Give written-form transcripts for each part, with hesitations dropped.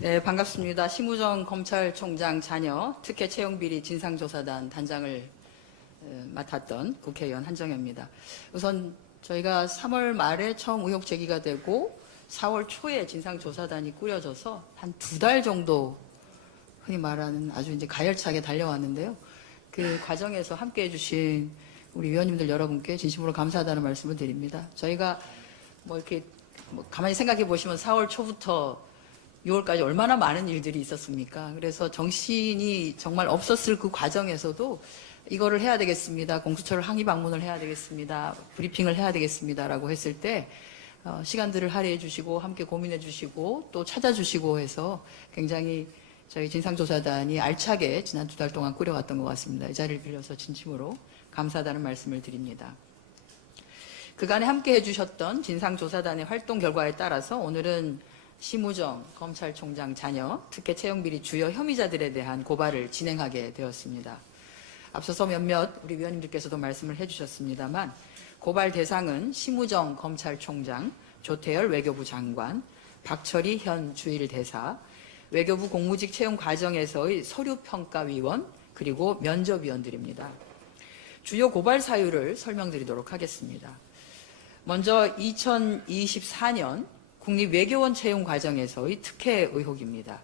네, 반갑습니다. 심우정 검찰총장 자녀 특혜 채용비리 진상조사단 단장을 맡았던 국회의원 한정혜입니다. 우선 저희가 3월 말에 처음 의혹 제기가 되고 4월 초에 진상조사단이 꾸려져서 한 2달 정도 흔히 말하는 아주 이제 가열차게 달려왔는데요. 그 과정에서 함께 해주신 우리 위원님들 여러분께 진심으로 감사하다는 말씀을 드립니다. 저희가 이렇게 가만히 생각해 보시면 4월 초부터 6월까지 얼마나 많은 일들이 있었습니까? 그래서 정신이 정말 없었을 그 과정에서도 이거를 해야 되겠습니다. 공수처를 항의 방문을 해야 되겠습니다. 브리핑을 해야 되겠습니다라고 했을 때 시간들을 할애해 주시고 함께 고민해 주시고 또 찾아주시고 해서 굉장히 저희 진상조사단이 알차게 지난 2달 동안 꾸려왔던 것 같습니다. 이 자리를 빌려서 진심으로 감사하다는 말씀을 드립니다. 그간에 함께 해주셨던 진상조사단의 활동 결과에 따라서 오늘은 심우정 검찰총장 자녀 특혜 채용비리 주요 혐의자들에 대한 고발을 진행하게 되었습니다. 앞서서 몇몇 우리 위원님들께서도 말씀을 해주셨습니다만 고발 대상은 심우정 검찰총장, 조태열 외교부 장관, 박철희 현 주일대사, 외교부 공무직 채용 과정에서의 서류평가위원 그리고 면접위원들입니다. 주요 고발 사유를 설명드리도록 하겠습니다. 먼저 2024년 국립외교원 채용 과정에서의 특혜 의혹입니다.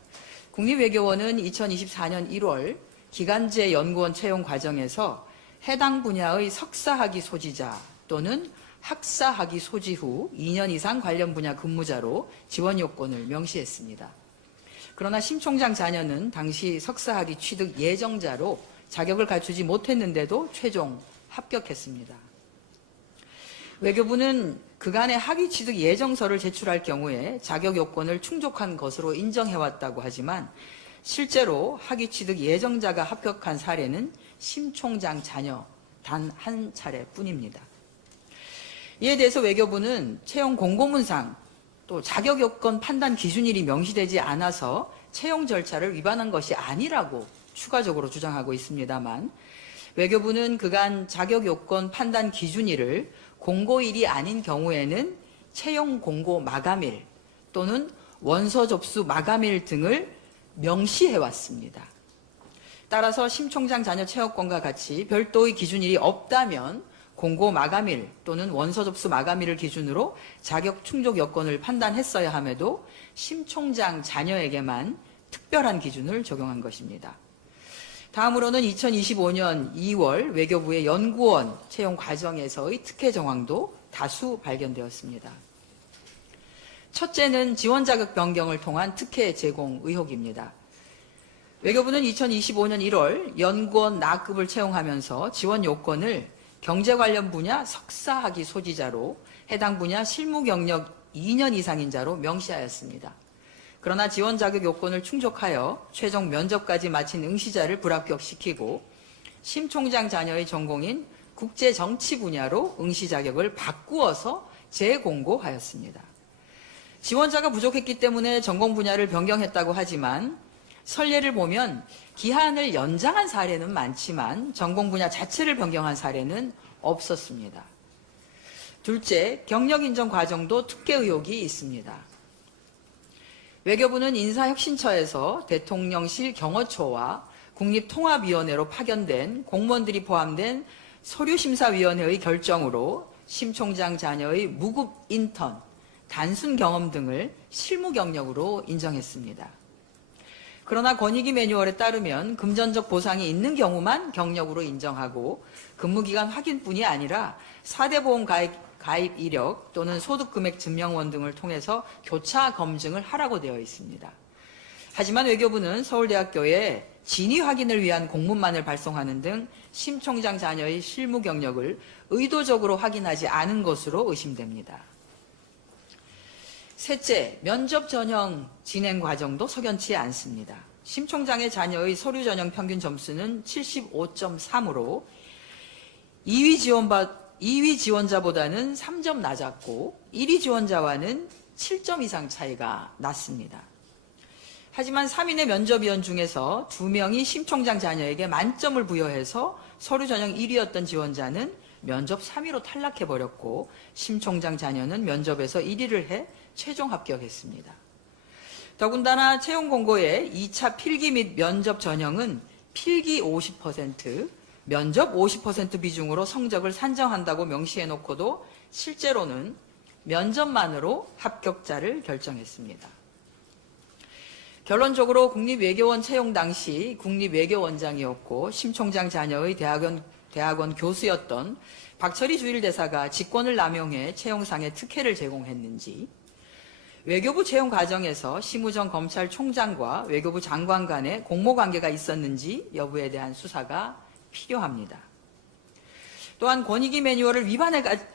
국립외교원은 2024년 1월 기간제 연구원 채용 과정에서 해당 분야의 석사학위 소지자 또는 학사학위 소지 후 2년 이상 관련 분야 근무자로 지원 요건을 명시했습니다. 그러나 심 총장 자녀는 당시 석사학위 취득 예정자로 자격을 갖추지 못했는데도 최종 합격했습니다. 외교부는 그간의 학위 취득 예정서를 제출할 경우에 자격 요건을 충족한 것으로 인정해왔다고 하지만 실제로 학위 취득 예정자가 합격한 사례는 심 총장 자녀 단 한 차례뿐입니다. 이에 대해서 외교부는 채용 공고문상 또 자격 요건 판단 기준일이 명시되지 않아서 채용 절차를 위반한 것이 아니라고 추가적으로 주장하고 있습니다만 외교부는 그간 자격 요건 판단 기준일을 공고일이 아닌 경우에는 채용 공고 마감일 또는 원서 접수 마감일 등을 명시해 왔습니다. 따라서 심 총장 자녀 채용권과 같이 별도의 기준일이 없다면 공고 마감일 또는 원서 접수 마감일을 기준으로 자격 충족 여건을 판단했어야 함에도 심 총장 자녀에게만 특별한 기준을 적용한 것입니다. 다음으로는 2025년 2월 외교부의 연구원 채용 과정에서의 특혜 정황도 다수 발견되었습니다. 첫째는 지원 자격 변경을 통한 특혜 제공 의혹입니다. 외교부는 2025년 1월 연구원 나급을 채용하면서 지원 요건을 경제 관련 분야 석사학위 소지자로 해당 분야 실무 경력 2년 이상인 자로 명시하였습니다. 그러나 지원 자격 요건을 충족하여 최종 면접까지 마친 응시자를 불합격시키고 심 총장 자녀의 전공인 국제정치 분야로 응시 자격을 바꾸어서 재공고하였습니다. 지원자가 부족했기 때문에 전공 분야를 변경했다고 하지만 선례를 보면 기한을 연장한 사례는 많지만 전공 분야 자체를 변경한 사례는 없었습니다. 둘째, 경력 인정 과정도 특혜 의혹이 있습니다. 외교부는 인사혁신처에서 대통령실 경호처와 국립통합위원회로 파견된 공무원들이 포함된 서류심사위원회의 결정으로 심 총장 자녀의 무급 인턴, 단순 경험 등을 실무 경력으로 인정했습니다. 그러나 권익위 매뉴얼에 따르면 금전적 보상이 있는 경우만 경력으로 인정하고 근무기간 확인뿐이 아니라 4대 보험 가입 이력 또는 소득금액 증명원 등을 통해서 교차 검증을 하라고 되어 있습니다. 하지만 외교부는 서울대학교에 진위 확인을 위한 공문만을 발송하는 등 심 총장 자녀의 실무 경력을 의도적으로 확인하지 않은 것으로 의심됩니다. 셋째, 면접 전형 진행 과정도 석연치 않습니다. 심 총장의 자녀의 서류 전형 평균 점수는 75.3으로 2위 지원자보다는 3점 낮았고 1위 지원자와는 7점 이상 차이가 났습니다. 하지만 3인의 면접위원 중에서 2명이 심 총장 자녀에게 만점을 부여해서 서류 전형 1위였던 지원자는 면접 3위로 탈락해버렸고 심 총장 자녀는 면접에서 1위를 해 최종 합격했습니다. 더군다나 채용 공고의 2차 필기 및 면접 전형은 필기 50%, 면접 50% 비중으로 성적을 산정한다고 명시해놓고도 실제로는 면접만으로 합격자를 결정했습니다. 결론적으로 국립외교원 채용 당시 국립외교원장이었고 심 총장 자녀의 대학원 교수였던 박철희 주일대사가 직권을 남용해 채용상의 특혜를 제공했는지, 외교부 채용 과정에서 심우정 검찰총장과 외교부 장관 간의 공모관계가 있었는지 여부에 대한 수사가 필요합니다. 또한 권익위 매뉴얼을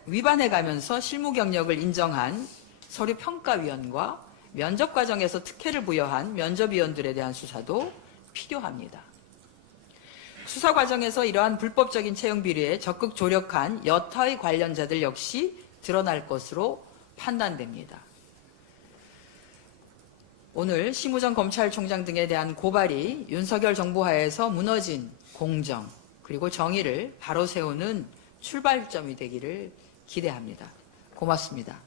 위반해가면서 실무 경력을 인정한 서류평가위원과 면접 과정에서 특혜를 부여한 면접위원들에 대한 수사도 필요합니다. 수사 과정에서 이러한 불법적인 채용 비리에 적극 조력한 여타의 관련자들 역시 드러날 것으로 판단됩니다. 오늘 심우정 검찰총장 등에 대한 고발이 윤석열 정부 하에서 무너진 공정 그리고 정의를 바로 세우는 출발점이 되기를 기대합니다. 고맙습니다.